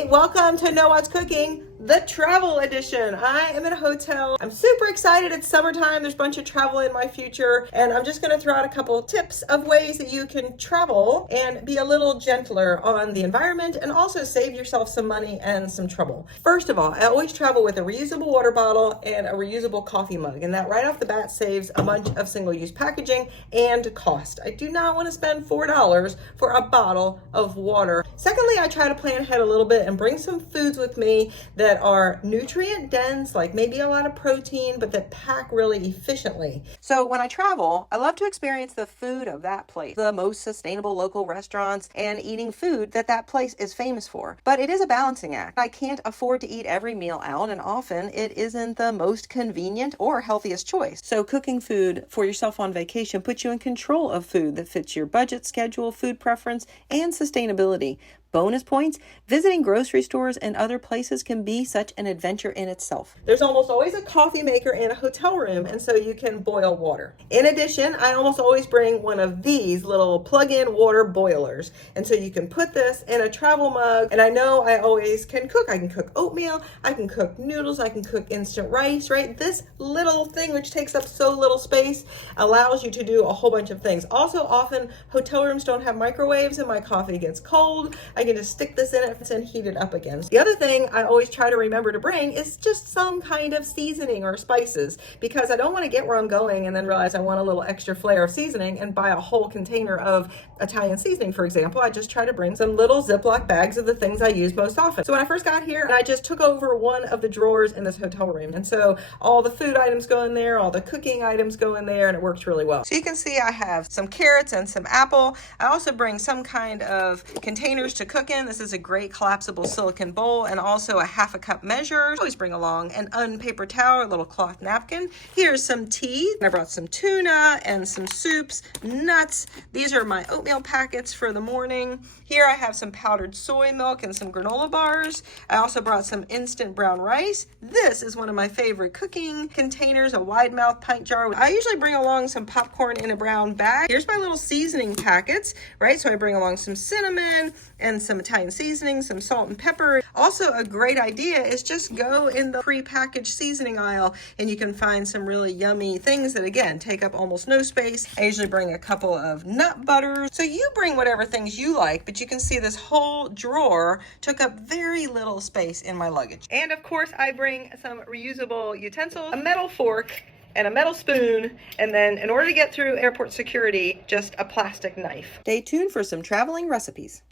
Hey, welcome to Know What's Cooking, the travel edition. I am in a hotel. I'm super excited. It's summertime. There's a bunch of travel in my future, and I'm just going to throw out a couple of tips of ways that you can travel and be a little gentler on the environment and also save yourself some money and some trouble. First of all, I always travel with a reusable water bottle and a reusable coffee mug, and that right off the bat saves a bunch of single-use packaging and cost. I do not want to spend $4 for a bottle of water. Secondly, I try to plan ahead a little bit and bring some foods with me that are nutrient dense, like maybe a lot of protein, but that pack really efficiently. So when I travel, I love to experience the food of that place, the most sustainable local restaurants, and eating food that that place is famous for. But it is a balancing act. I can't afford to eat every meal out, and often it isn't the most convenient or healthiest choice. So cooking food for yourself on vacation puts you in control of food that fits your budget, schedule, food preference, and sustainability. Bonus points, visiting grocery stores and other places can be such an adventure in itself. There's almost always a coffee maker in a hotel room, and so you can boil water. In addition, I almost always bring one of these little plug-in water boilers. And so you can put this in a travel mug, and I know I always can cook. I can cook oatmeal, I can cook noodles, I can cook instant rice, right? This little thing, which takes up so little space, allows you to do a whole bunch of things. Also, often hotel rooms don't have microwaves and my coffee gets cold. I can just stick this in it and heat it up again. The other thing I always try to remember to bring is just some kind of seasoning or spices, because I don't want to get where I'm going and then realize I want a little extra flair of seasoning and buy a whole container of Italian seasoning, for example. I just try to bring some little Ziploc bags of the things I use most often. So when I first got here, I just took over one of the drawers in this hotel room. And so all the food items go in there, all the cooking items go in there, and it works really well. So you can see I have some carrots and some apple. I also bring some kind of containers to cook in. This is a great collapsible silicone bowl, and also a half a cup measure. Always bring along an unpaper towel, a little cloth napkin. Here's some tea. I brought some tuna and some soups, nuts. These are my oatmeal packets for the morning. Here I have some powdered soy milk and some granola bars. I also brought some instant brown rice. This is one of my favorite cooking containers, a wide mouth pint jar. I usually bring along some popcorn in a brown bag. Here's my little seasoning packets, right? So I bring along some cinnamon and some Italian seasoning, some salt and pepper. Also, a great idea is just go in the pre-packaged seasoning aisle and you can find some really yummy things that, again, take up almost no space. I usually bring a couple of nut butters. So you bring whatever things you like, but you can see this whole drawer took up very little space in my luggage. And of course, I bring some reusable utensils, a metal fork, and a metal spoon, and then in order to get through airport security, just a plastic knife. Stay tuned for some traveling recipes.